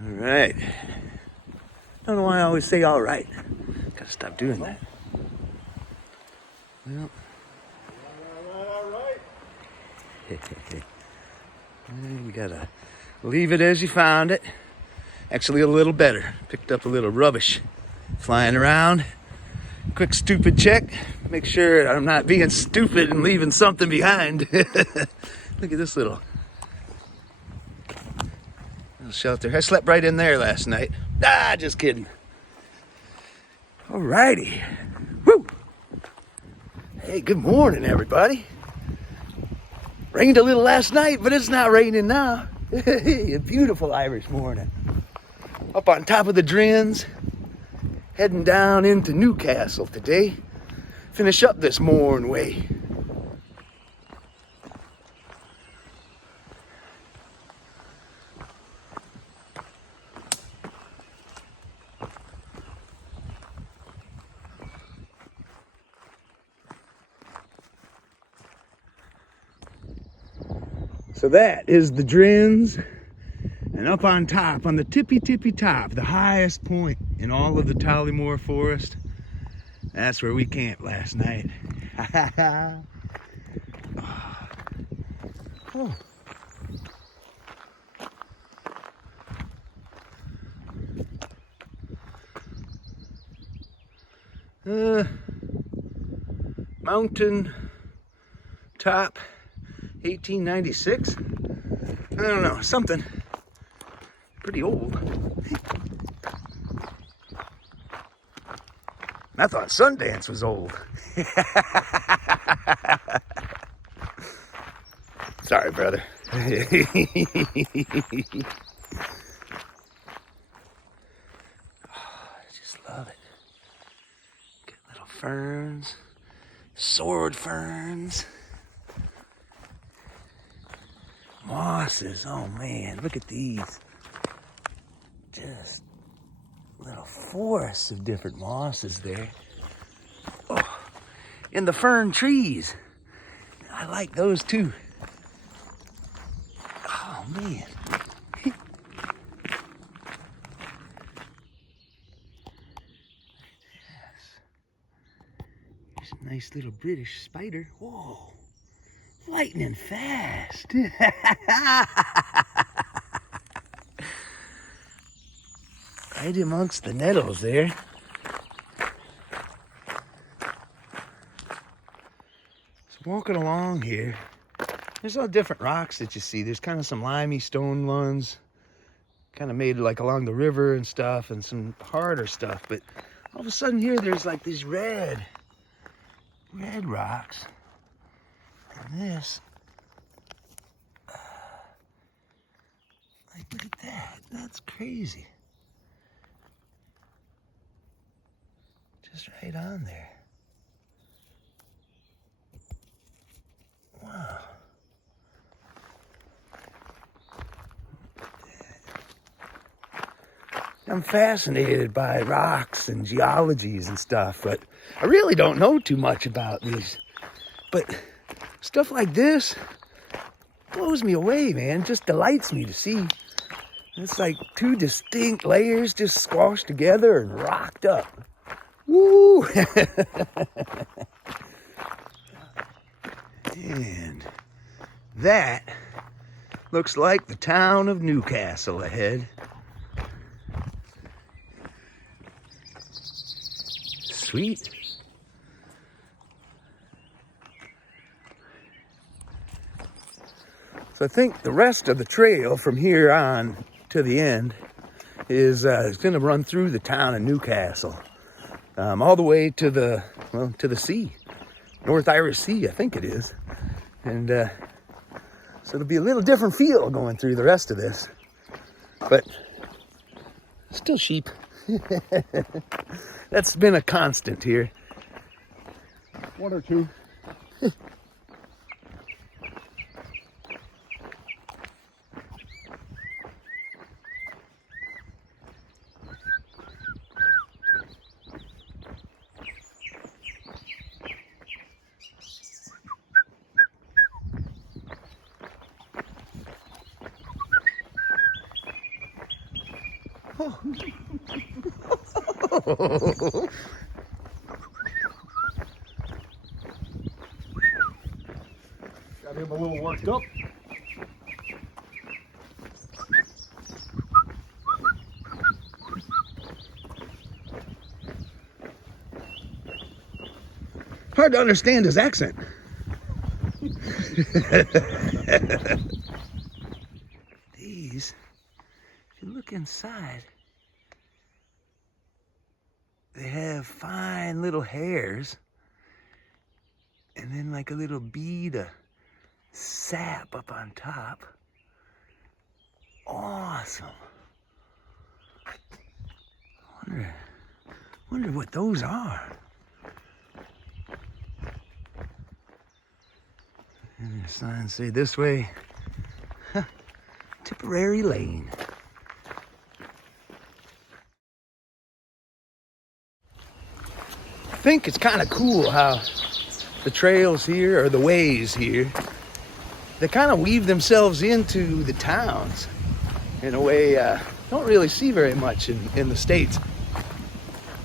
All right. Don't know why I always say all right. Gotta stop doing that. Well. All right. You gotta leave it as you found it. Actually, a little better. Picked up a little rubbish flying around. Quick stupid check. Make sure I'm not being stupid and leaving something behind. Look at this little shelter. I slept right in there last night. Just kidding. Alrighty. Woo! Hey, good morning, everybody. Rained a little last night, but it's not raining now. A beautiful Irish morning. Up on top of the Drinns, heading down into Newcastle today. Finish up this Mourne Way. So that is the Drinns, and up on top, on the tippy top, the highest point in all of the Tollymore Forest, that's where we camped last night. Oh. Mountain top 1896. I don't know, something pretty old. I thought Sundance was old. Sorry, brother. I just love it. Get little ferns, sword ferns. Mosses, oh man, look at these. Just little forests of different mosses there. Oh, and the fern trees. I like those too. Oh man. Yes. Here's a nice little British spider. Whoa. Lightning fast. Right amongst the nettles there. So walking along here, there's all different rocks that you see. There's kind of some limey stone ones, kind of made like along the river and stuff, and some harder stuff. But all of a sudden here, there's like these red rocks. And this, like, look at that. That's crazy. Just right on there. Wow. I'm fascinated by rocks and geologies and stuff, but I really don't know too much about these. But stuff like this blows me away, man. Just delights me to see. It's like two distinct layers just squashed together and rocked up. Woo! And that looks like the town of Newcastle ahead. Sweet. So I think the rest of the trail from here on to the end is going to run through the town of Newcastle, all the way to the sea, North Irish Sea, I think it is. And so it'll be a little different feel going through the rest of this, but still sheep. That's been a constant here. One or two. Oh. Got him a little worked up. Hard to understand his accent. These, if you look inside, they have fine little hairs and then like a little bead of sap up on top. Awesome. Wonder what those are. And the signs say this way, Tipperary Lane. I think it's kind of cool how the trails here, or the ways here, they kind of weave themselves into the towns in a way don't really see very much in the States.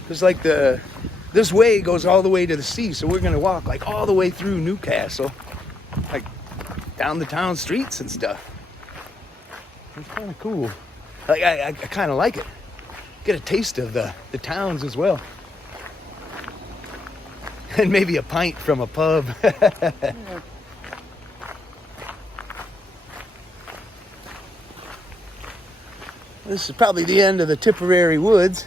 Because like this way goes all the way to the sea, so we're gonna walk like all the way through Newcastle, like down the town streets and stuff. It's kind of cool. Like I kind of like it. Get a taste of the towns as well. And maybe a pint from a pub. This is probably the end of the Tipperary Woods.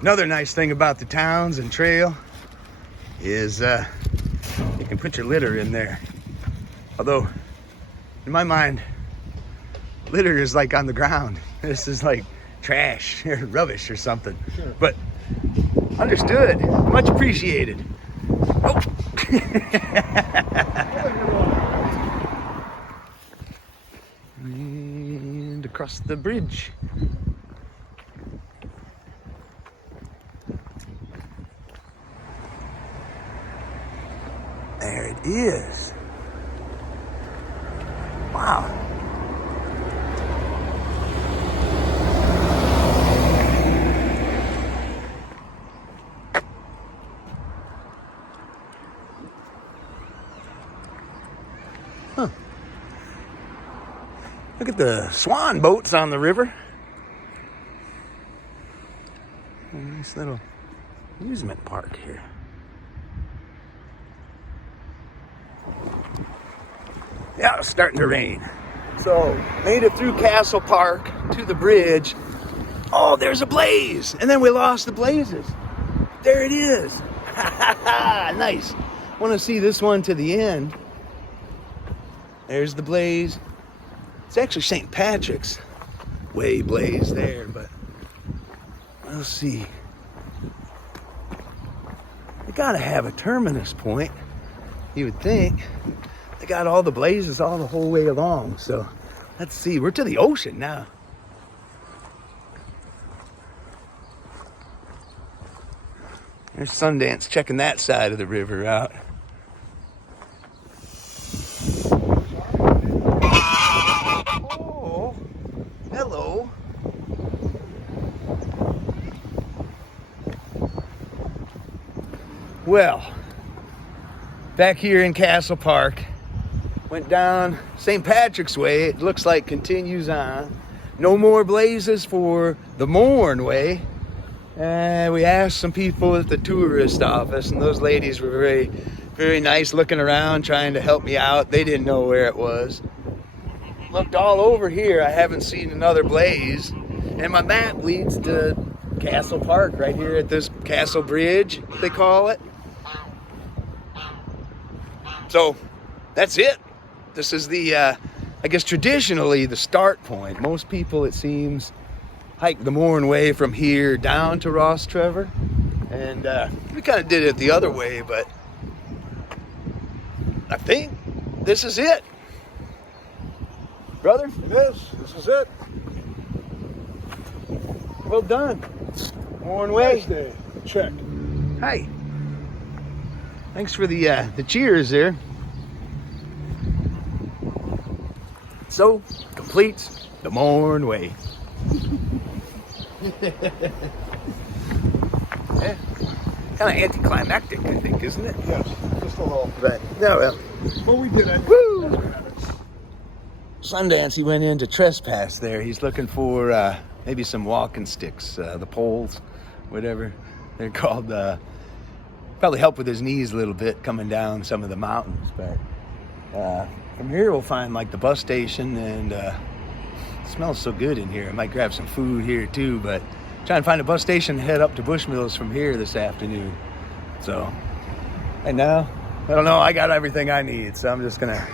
Another nice thing about the towns and trail is you can put your litter in there. Although, in my mind, litter is like on the ground. This is like trash or rubbish or something. Sure. But understood, much appreciated. Oh. And across the bridge. There it is. Wow. Huh. Look at the swan boats on the river. A nice little amusement park here. Yeah, it's starting to rain. So, made it through Castle Park to the bridge. Oh, there's a blaze! And then we lost the blazes. There it is. Nice. Want to see this one to the end. There's the blaze. It's actually St. Patrick's Way blaze there, but let's see. They gotta have a terminus point, you would think. They got all the blazes all the whole way along, so let's see. We're to the ocean now. There's Sundance checking that side of the river out. Oh, hello. Well, back here in Castle Park, went down St. Patrick's Way. It looks like continues on. No more blazes for the Mourne Way. And we asked some people at the tourist office, and those ladies were very, very nice, looking around, trying to help me out. They didn't know where it was. Looked all over here. I haven't seen another blaze. And my map leads to Castle Park, right here at this Castle Bridge, they call it. So that's it. This is the, I guess traditionally the start point. Most people, it seems, hike the Mourne Way from here down to Ross Trevor. And we kind of did it the other way, but I think this is it. Brother? It is. This is it. Well done. Mourne Way. Nice day. Check. Hi. Thanks for the cheers there. so completes the Mourne Way. Yeah. Kind of anticlimactic, I think, isn't it? Yes, just a little. But, yeah, well. But we did it. Woo! Sundance, he went in to trespass there. He's looking for maybe some walking sticks, the poles, whatever they're called. Probably help with his knees a little bit coming down some of the mountains. But from here we'll find like the bus station, and it smells so good in here. I might grab some food here too, but trying to find a bus station and head up to Bushmills from here this afternoon. So, and now, I don't know, I got everything I need, so I'm just gonna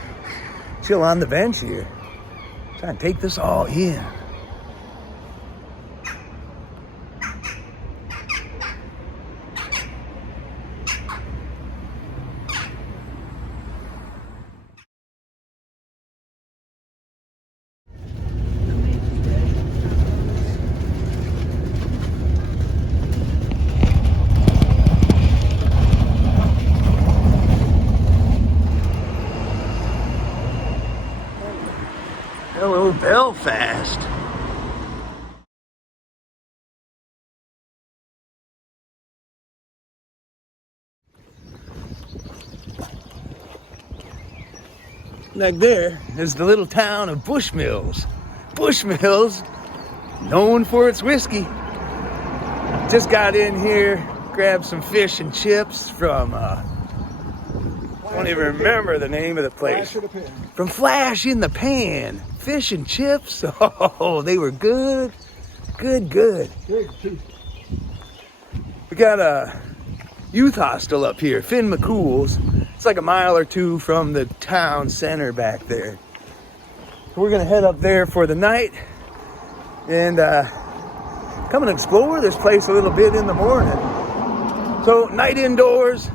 chill on the bench here. Try and take this all in. Hello, Belfast. Back there is the little town of Bushmills. Bushmills, known for its whiskey. Just got in here, grabbed some fish and chips from, I don't even remember the name of the place. Flash in the pan. From Flash in the Pan. Fish and chips. Oh, they were good. Good. Big too. We got a youth hostel up here, Finn McCool's. It's like a mile or two from the town center back there. So we're gonna head up there for the night and come and explore this place a little bit in the morning. So night indoors,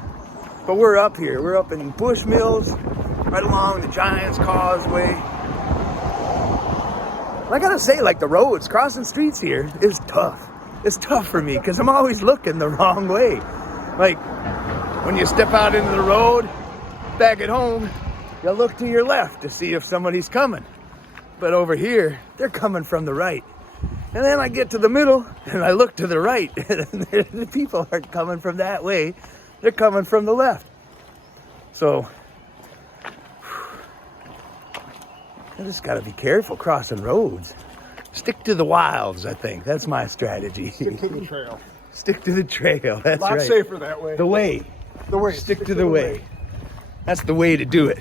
but we're up here. We're up in Bushmills, right along the Giant's Causeway. I gotta say, like, the roads, crossing streets here is tough. It's tough for me because I'm always looking the wrong way. Like, when you step out into the road, back at home, you look to your left to see if somebody's coming. But over here, they're coming from the right. And then I get to the middle and I look to the right and the people aren't coming from that way. They're coming from the left. So, I just gotta be careful crossing roads. Stick to the wilds, I think. That's my strategy. Stick to the trail. Stick to the trail, that's A lot right. safer that way. The way. The way. Stick to the way. That's the way to do it.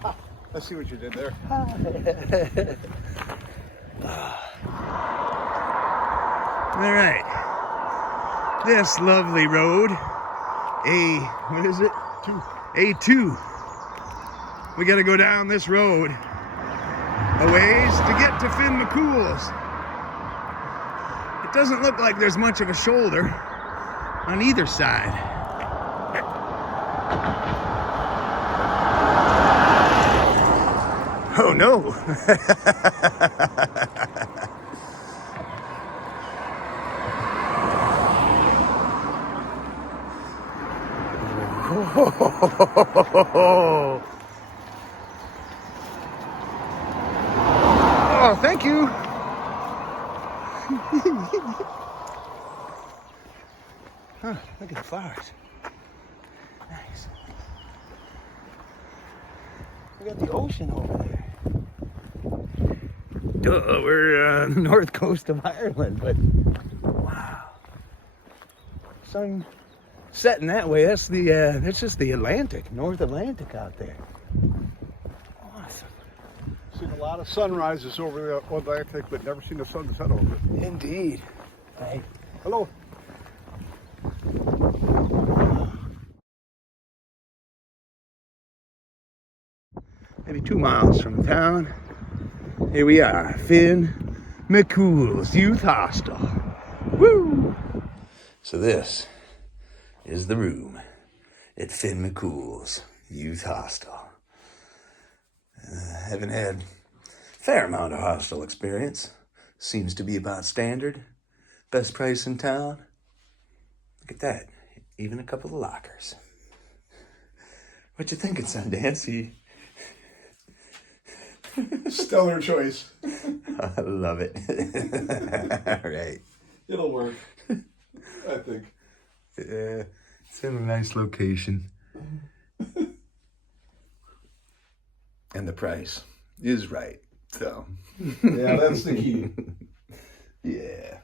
Ha, I see what you did there. All right. This lovely road, what is it? A2. We got to go down this road a ways to get to Finn McCool's. It doesn't look like there's much of a shoulder on either side. Oh no. Oh, thank you. Huh, look at the flowers. Nice. We got the ocean over there. Duh, we're on the north coast of Ireland, but wow. Sun setting that way, that's just the Atlantic, North Atlantic out there. Awesome. Seen a lot of sunrises over the Atlantic, but never seen the sun set over it. Indeed. Right. Hello. Maybe 2 miles from town. Here we are, Finn McCool's Youth Hostel. Woo! So this is the room at Finn McCool's Youth Hostel. Haven't had a fair amount of hostel experience. Seems to be about standard. Best price in town. Look at that. Even a couple of lockers. What you thinking, Sundance? Stellar choice. I love it. All right. It'll work, I think. Yeah, it's in a nice location. And the price is right, so. Yeah, that's the key. Yeah.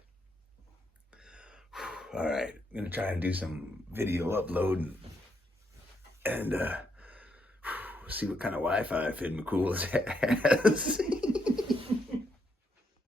All right, I'm gonna try and do some video upload and see what kind of Wi-Fi Finn McCool has.